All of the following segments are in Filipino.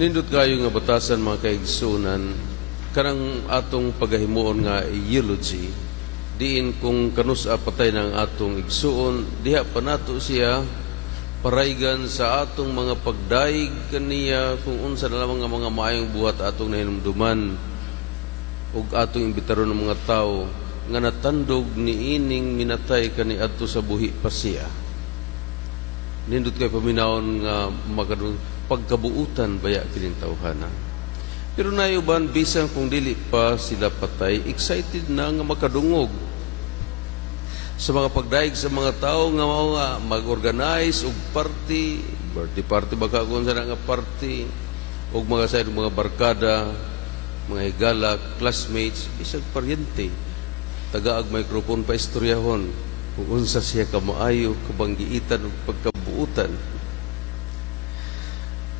Nindot kayo nga batasan mga kaigsunan, kanang atong pagahimuon nga eulogy, diin kung kanusa patay ng atong igsuon, diha pa nato siya paraygan sa atong mga pagdaig kaniya kung unsa na lamang nga mga maayong buhat atong nahinumduman ug atong imbitaron ng mga tao nga natandog ni ining minatay kani adto sa buhi pa siya. Nindot kay paminawon nga pagkabuutan baya kining tawhana. Pero nayuban bisan kung dili pa sila patay, excited na nga makadungog sa mga pagdaig sa mga tao nga mao nga mag-organize og party, birthday party baka kung sa nga party og mga sa mga barkada, mga higala, classmates, isang paryente tagaag microphone pa istoryahon kung unsa siya kamaayo kabanggiitan ug pagkabuutan.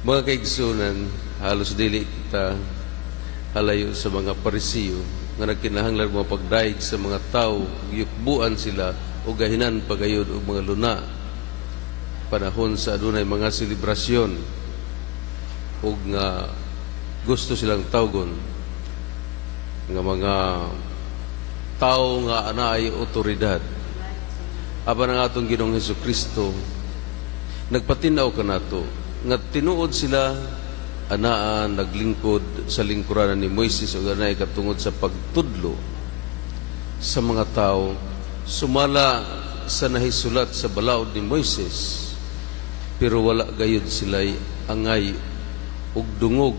Mga kaigsunan, halos dili kita halayo sa mga parisiyo nga nagkinahanglan mga pagdaig sa mga tao, yukbuan sila o gahinan pagayod o mga luna panahon sa adunay mga selebrasyon o nga gusto silang tawgon nga mga tao nga anaay otoridad. Apan ang atong Ginoong Hesukristo nagpatinaw kanato nga tinuod sila anaan naglingkod sa lingkuranan ni Moises o ganay katungod sa pagtudlo sa mga tao sumala sa nahisulat sa balaod ni Moises, pero wala gayud sila'y angay ug dungog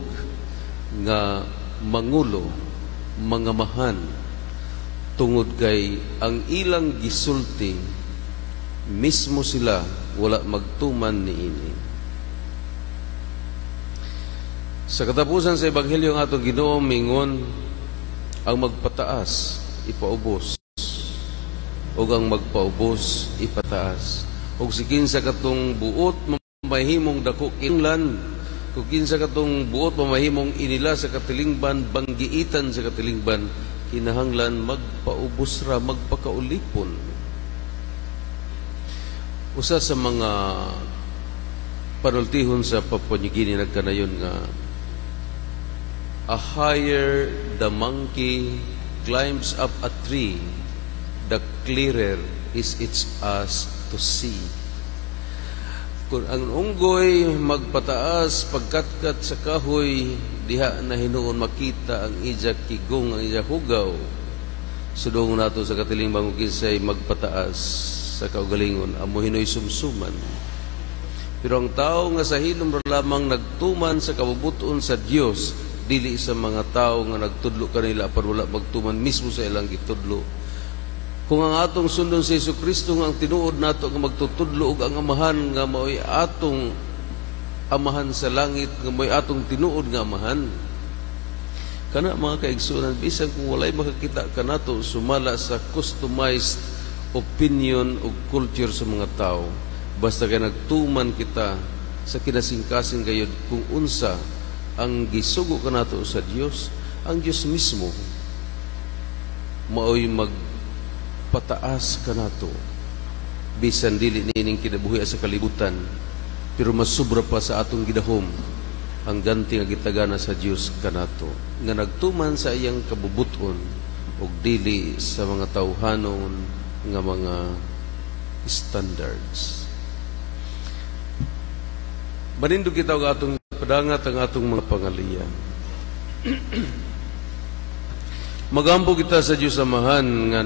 nga mangulo mangamahan tungod kay ang ilang gisulti mismo sila wala magtuman niini. Sa katapusan sa Ebanghelyo ang atong Ginoo mingon ang magpataas ipaubos o ang magpaubos ipataas. O si kinsa katong buot mamahimong dako kinlan, kung kinsa katong buot mamahimong inila sa katilingban, banggiitan sa katilingban, kinahanglan magpaubos ra, magpakaulipon. Usa sa mga panultihon sa Papua New Guinea nagkanayon nga a higher the monkey climbs up a tree, the clearer is its us to see. Kung ang unggoy magpataas pagkatkat sa kahoy, diha na hinuon makita ang ija kigong, ang ija hugaw. Sudong nato sa katilingban kung kinsay magpataas sa kaugalingon, amo hinoy sumsuman. Pero ang tao nga sa hilom lamang nagtuman sa kabubuton sa Dios, dili sa mga tao nga nagtudlo kanila apan wala magtuman mismo sa ilang gitudlo. Kung ang atong sundon si Jesucristo nga ang tinuod nato nga magtutudlo og ang amahan nga mao'y atong amahan sa langit, nga mao'y atong tinuod nga amahan, kana mga kaigsunan, bisan kung walay makakita kanato sumala sa customized opinion o culture sa mga tao, basta kay nagtuman kita sa kinasingkasing gayud kung unsa ang gisugo kanato sa Dios, ang Dios mismo mao'y magpataas kanato bisan dili nining kinabuhi sa kalibutan, pero masubra pa sa atong gidahom ang ganti nga gitagana sa Dios kanato nga nagtuman sa iyang kabubuton ug dili sa mga tawhanon nga mga standards. Manindog kita og atong padangat ang atong mga pangaliya. Magampo kita sa Diyos Amahan nga